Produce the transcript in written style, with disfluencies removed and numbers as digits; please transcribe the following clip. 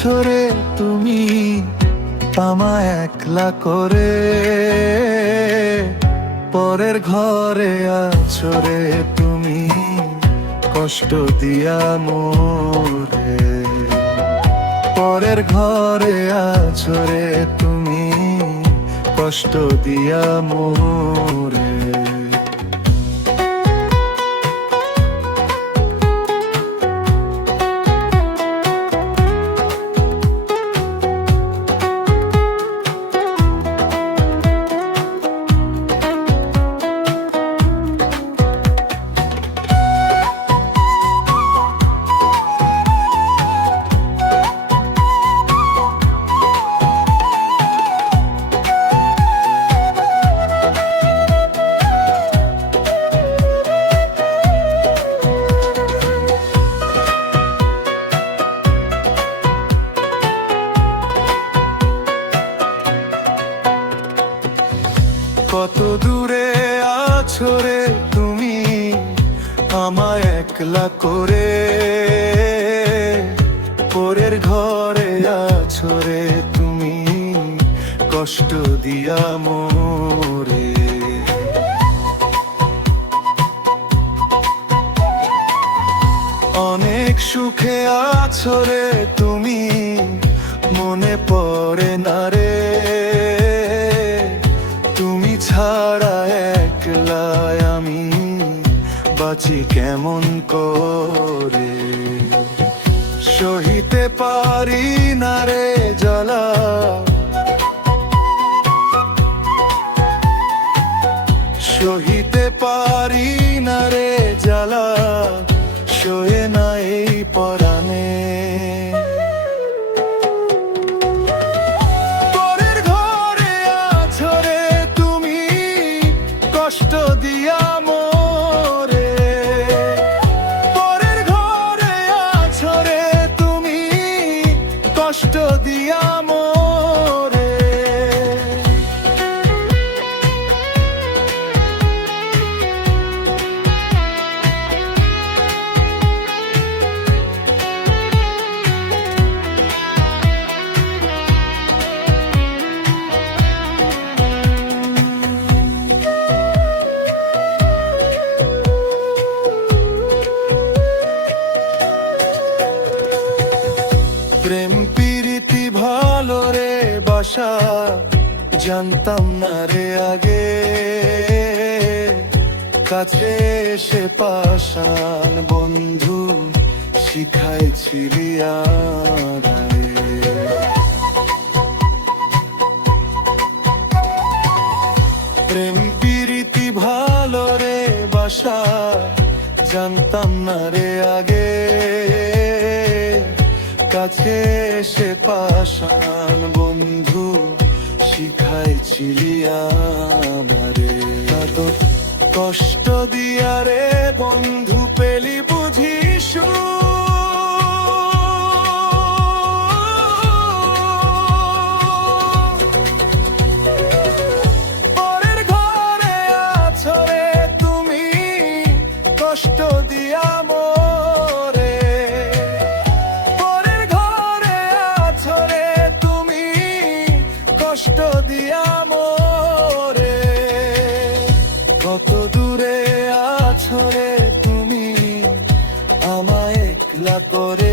আছো রে তুমি আমায় একলা করে, পরের ঘরে আছো রে তুমি কষ্ট দিয়া মোরে। পরের ঘরে আছো রে তুমি কষ্ট দিয়া মোরে। কত দূরে আছো রে তুমি আমায় একলা করে, পরের ঘরে আছো রে তুমি কষ্ট দিয়া মোরে। অনেক সুখে আছো রে তুমি মনে পড়ে না রে, তুমি ছাড়া একলা আমি বাঁচি কেমন করে। সহিতে পারি না রে জ্বালা, সহিতে পারি না রে জ্বালা, সয়ে না এই পরাণে। কষ্ট দিয়া মোরে, পরের ঘরে আছো রে তুমি কষ্ট দিয়া মোরে। প্রেম প্রীতি ভালো রে বাসা জানতাম না রে আগে, কাছে এসে পাশান বন্ধু শিখাইছিলি আমারে। প্রেম প্রীতি ভালো রে বাসা জানতাম না রে আগে, কাছে এসে পাশান বন্ধু শিখাইছিলি আমারে। এত কষ্ট দিয়া রে বন্ধু পেলি বুঝি পরের ঘরে আছো রে তুমি কষ্ট দিয়া মোরে। কষ্ট দিয়া মোরে, কত দূরে আছো রে তুমি আমায় একলা করে।